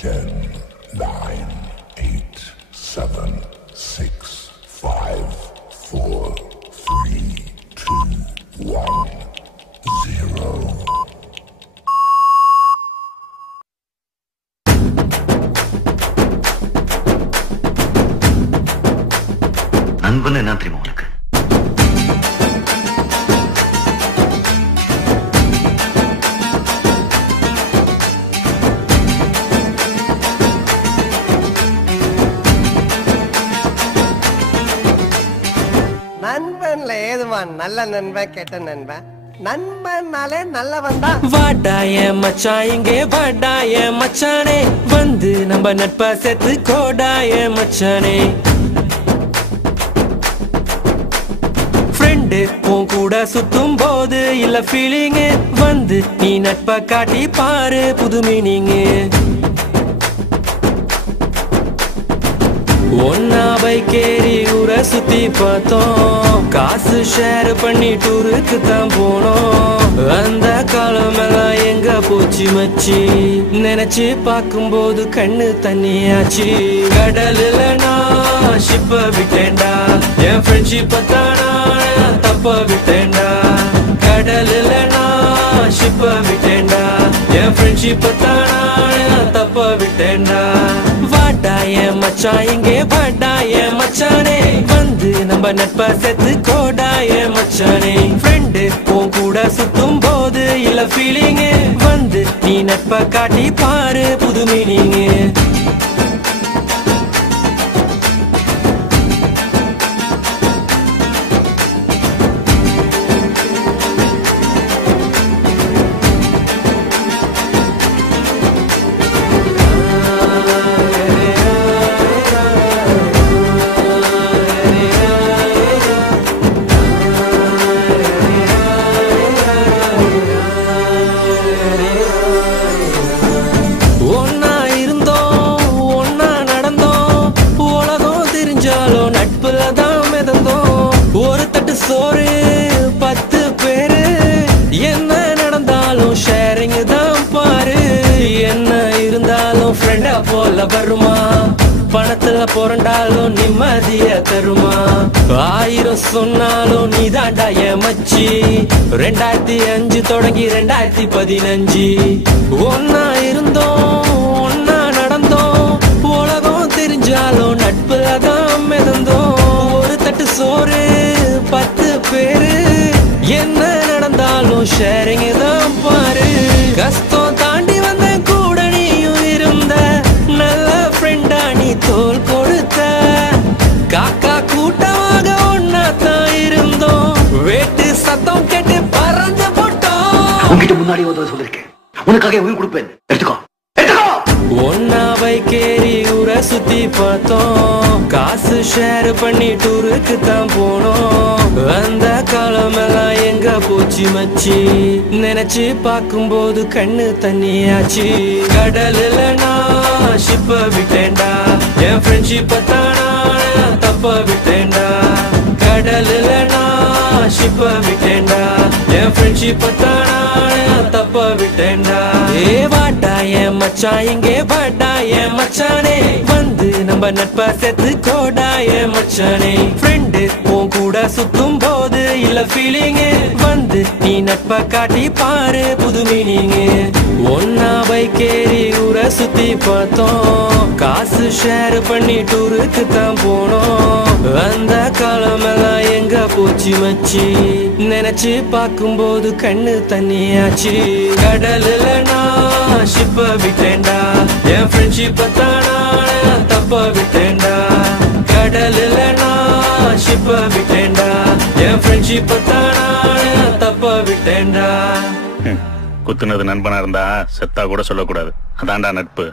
10, 9, 8, 7, 6, 5, 4, 3, 2, 1, 0. நண்பன் என்ன தெரியுமா உனக்கு? நண்பன்ல ஏதுவான் நல்ல நண்பன் கெட்ட நண்பன். நண்பன்னாலே நல்லவன் தான். வாடாய மச்சான் இங்கே வாடாய மச்சானே, வந்து நம்ம நட்பா சேர்த்து கோடாய மச்சானே. ஃப்ரெண்டு உன் கூட சுத்தும் போது இல்ல ஃபீலிங்கு, வந்து நீ நட்பா காட்டி பாரு புது மீனிங்கு. ஒன்னா பைக்கேறி ஊரை சுத்தி பார்த்தோம், காசு ஷேர் பண்ணி டூருக்கு தான் போனோம். அந்த காலம் எல்லாம் எங்க போச்சு மச்சி, நினைச்சு பார்க்கும்போது கண்ணு தண்ணியாச்சு. கடலுல நான் ஷிப்ப விட்டேன்டா, என் ஃப்ரெண்ட்ஷிப்ப தானா தப்ப விட்டேன்டா. கடலுல நான் ஷிப்ப விட்டேன்டா, என் ஃப்ரெண்ட்ஷிப்ப தானா தப்ப விட்டேன்டா. வாடாய மச்சான் இங்கே வாடாய மச்சானே, வந்து நம்ம நட்பா சேர்த்து கோடாய மச்சானே. ஃப்ரெண்டு உன் கூட சுத்தும் போது இல்ல ஃபீலிங்கு, வந்து நீ நட்பா காட்டி பாரு புது மீனிங்கு. ஒரு தட்டு சோறு 10 பேரு, என்ன நடந்தாலும் ஷேரிங் தான் பாரு. என்ன இருந்தாலும் ஃப்ரெண்டா போல வருமா, பணத்துல புரண்டாலும் நிம்மதிய தருமா. 1000 சொன்னாலும் நீ தாண்டா என் மச்சி. 2005 தொடங்கி 2015 ஒன்னா இருந்தோம் ஒன்னா நடந்தோம், உலகம் தெரிஞ்சாலும் நட்புல தான் மிதந்தோம். ஒரு தட்டு சோறு 10 பேரு, என்ன நடந்தாலும் ஷேரிங் தான் பாரு. கஷ்டம் தாண்டி வந்த கூட நீயும் இருந்த, நல்ல ஃப்ரெண்டா நீ தோல் கொடுத்த. காக்கா கூட்டமாக ஒன்னா தான் இருந்தோம், வேட்டு சத்தம் கேட்டு பறந்து போட்டோம். உன்கிட்ட முன்னாடி வந்து சொல்லிருக்கேன், உனக்காக உயிர் கொடுப்பேன், எடுத்துக்கோ. ஒன்னா பைக்கேறி ஊரை சுத்தி பார்த்தோம், காசு ஷேர் பண்ணி டூருக்கு தான் போனோம். அந்த காலம் எல்லாம் எங்க போச்சு மச்சி, நினைச்சு பார்க்கும்போது கண்ணு தண்ணியாச்சு. கடலுல நான் ஷிப்ப விட்டேன்டா, என் ஃப்ரெண்ட்ஷிப்ப தானா தப்ப விட்டேன்டா. கடலுல நான் ஷிப்ப விட்டேன்டா, என் ஃப்ரெண்ட்ஷிப்ப தானா தப்ப விட்டேன்டா. ஏ வாடாய மச்சான் இங்கே வாடாய மச்சானே, வந்து நம்ம நட்பா சேர்த்து கோடாய மச்சானே. ஃப்ரெண்டு உன் கூட சுத்தும் போது இல்ல ஃபீலிங்கு, வந்து நீ நட்பா காட்டி பாரு புது மீனிங்கு. ஒன்னா பைக்கேறி ஊரை சுத்தி பார்த்தோம், காசு ஷேர் பண்ணி டூருக்கு தான் போனோம். அந்த காலம் எல்லாம் எங்க போச்சு மச்சி, நினைச்சு பார்க்கும்போது கண்ணு தண்ணியாச்சு. கடலுல நான் ஷிப்ப விட்டேன்டா, என் ஃப்ரெண்ட்ஷிப்ப தானா தப்ப விட்டேன்டா. கடலுல நான் ஷிப்ப விட்டேன்டா, என் ஃப்ரெண்ட்ஷிப்ப தானா தப்ப விட்டேன்டா. குத்துனது நண்பனா இருந்தா செத்தா கூட சொல்லக்கூடாது, அதான்டா நட்பு.